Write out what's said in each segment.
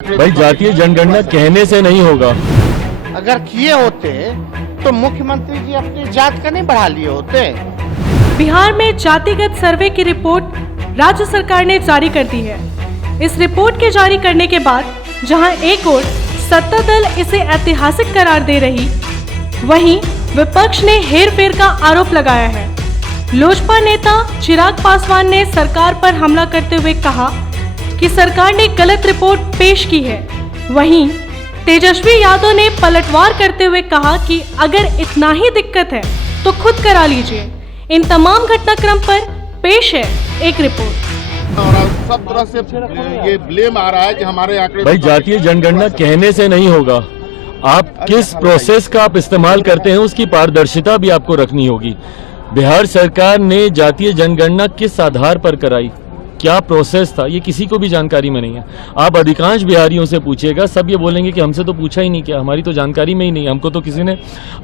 भाई जातीय जनगणना कहने से नहीं होगा। अगर किए होते तो मुख्यमंत्री जी अपनी जात का नहीं बढ़ा लिए होते। बिहार में जातिगत सर्वे की रिपोर्ट राज्य सरकार ने जारी कर दी है। इस रिपोर्ट के जारी करने के बाद जहां एक ओर सत्ता दल इसे ऐतिहासिक करार दे रही, वहीं विपक्ष ने हेरफेर का आरोप लगाया है। लोजपा नेता चिराग पासवान ने सरकार पर हमला करते हुए कहा कि सरकार ने गलत रिपोर्ट पेश की है। वहीं तेजस्वी यादव ने पलटवार करते हुए कहा कि अगर इतना ही दिक्कत है तो खुद करा लीजिए। इन तमाम घटनाक्रम पर पेश है एक रिपोर्ट। और सब तरह से ये ब्लेम आ रहा है कि हमारे आंकड़े भाई जातीय जनगणना कहने से नहीं होगा। आप किस प्रोसेस का आप इस्तेमाल करते हैं उसकी पारदर्शिता भी आपको रखनी होगी। बिहार सरकार ने जातीय जनगणना किस आधार पर कराई, क्या प्रोसेस था, ये किसी को भी जानकारी में नहीं है। आप अधिकांश बिहारियों से पूछिएगा, सब ये बोलेंगे कि हमसे तो पूछा ही नहीं, क्या हमारी तो जानकारी में ही नहीं, हमको तो किसी ने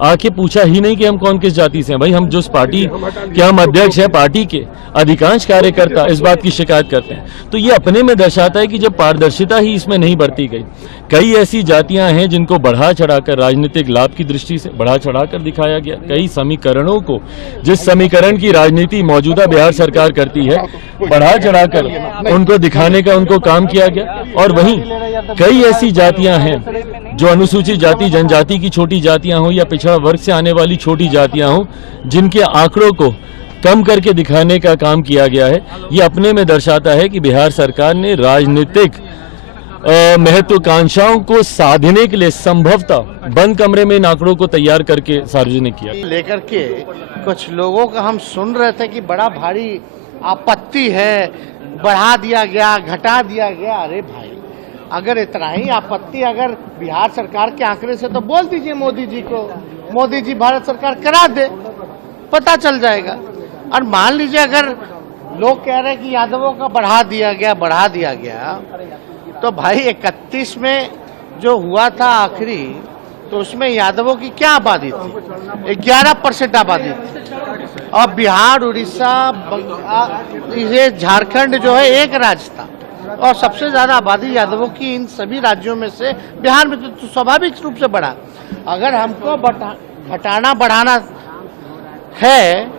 आके पूछा ही नहीं कि हम कौन किस जाति से हैं। भाई हम जिस पार्टी के हम अध्यक्ष हैं, पार्टी के अधिकांश कार्यकर्ता इस बात की शिकायत करते हैं। तो ये अपने में दर्शाता है कि जब पारदर्शिता ही इसमें नहीं बरती गई। कई ऐसी जातियां हैं जिनको बढ़ा चढ़ाकर राजनीतिक लाभ की दृष्टि से बढ़ा चढ़ाकर दिखाया गया। कई समीकरणों को, जिस समीकरण की राजनीति मौजूदा बिहार सरकार करती है, बढ़ा चढ़ाकर उनको दिखाने का उनको काम किया गया। और वहीं कई ऐसी जातियां हैं जो अनुसूचित जाति जनजाति की छोटी जातियां हो या पिछड़ा वर्ग से आने वाली छोटी जातियां हो, जिनके आंकड़ों को कम करके दिखाने का काम किया गया है। ये अपने में दर्शाता है कि बिहार सरकार ने राजनीतिक महत्वाकांक्षाओं को साधने के लिए संभवतः बंद कमरे में इन आंकड़ों को तैयार करके सार्वजनिक किया। लेकर के कुछ लोगों का हम सुन रहे थे कि बड़ा भारी आपत्ति है, बढ़ा दिया गया, घटा दिया गया। अरे भाई, अगर इतना ही आपत्ति अगर बिहार सरकार के आंकड़े से तो बोल दीजिए मोदी जी को, मोदी जी भारत सरकार करा दे, पता चल जाएगा। और मान लीजिए अगर लोग कह रहे हैं कि यादवों का बढ़ा दिया गया, तो भाई 31 में जो हुआ था आखिरी, तो उसमें यादवों की क्या आबादी थी? 11% आबादी थी। और बिहार, उड़ीसा, ये झारखंड जो है एक राज्य था और सबसे ज्यादा आबादी यादवों की इन सभी राज्यों में से बिहार में तो स्वाभाविक रूप से बढ़ा। अगर हमको घटाना बढ़ाना है,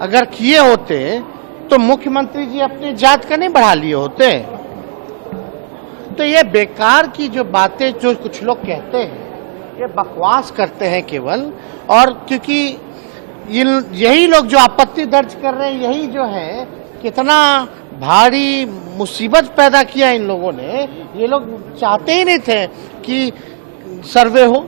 अगर किए होते तो मुख्यमंत्री जी अपनी जात का नहीं बढ़ा लिए होते। तो ये बेकार की जो बातें जो कुछ लोग कहते हैं, ये बकवास करते हैं केवल। और क्योंकि यही लोग जो आपत्ति दर्ज कर रहे हैं, यही जो है कितना भारी मुसीबत पैदा किया इन लोगों ने। ये लोग चाहते ही नहीं थे कि सर्वे हो,